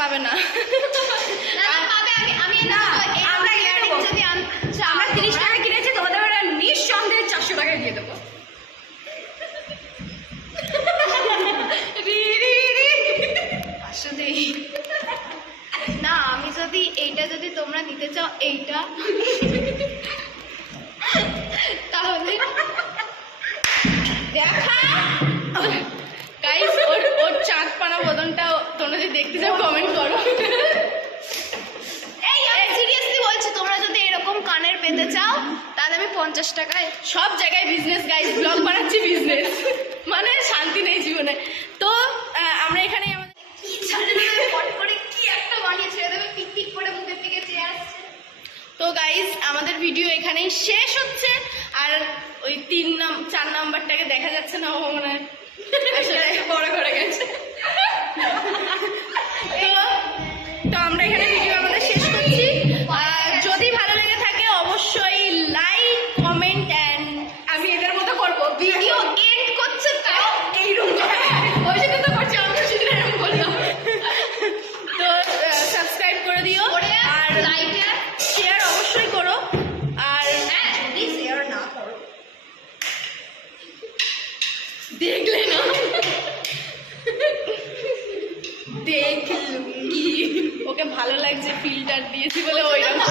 পাবে না। আমরা 30 টাকা কিনেছি, তোমাদের নিঃসন্দেহে 400 টাকায় দিয়ে দেবো। না, আমি যদি এইটা যদি তোমরা নিতে চাও এইটা, তাহলে দেখা গাইস, ওর চাঁদপানা বদনটা তোমরা যদি দেখতে চাও কমেন্ট করো। এই সিরিয়াসলি বলছি, তোমরা যদি এরকম কানের পেতে চাও তাহলে আমি 50 টাকায়। সব জায়গায় বিজনেস গাইস, ব্লগ বানাচ্ছি বিজনেস, মানে শান্তি নেই জীবনে। তো আমরা এখানে আমাদের কি একটা বানিয়ে ছেড়ে দেবে, পিক পিক করে মুখের দিকে চেয়ে আসছে। তো গাইস আমাদের ভিডিও এখানেই শেষ হচ্ছে। আর ওই 4 নাম্বারটাকে দেখা যাচ্ছে না, ও মানে আসলে বড় করে গেছে। তো আমরা এখানে ভিডিও আমাদের শেষ করছি। যদি ভালো লেগে থাকে অবশ্যই লাইক, কমেন্ট অ্যান্ড আমি এদের মতো করবো, ভিডিও এন্ড করছে তাও এইরকম ওই জন্য তো করছি, আমরা সেদিন এরকম করলাম। তো সাবস্ক্রাইব করে দিও, আর লাইক শেয়ার অবশ্যই করো। আর যদি শেয়ার না করো, দেখলে না, দেখলুঙ্গি, ওকে ভালো লাগছে ফিল্টার দিয়েছি বলে ওইরকম।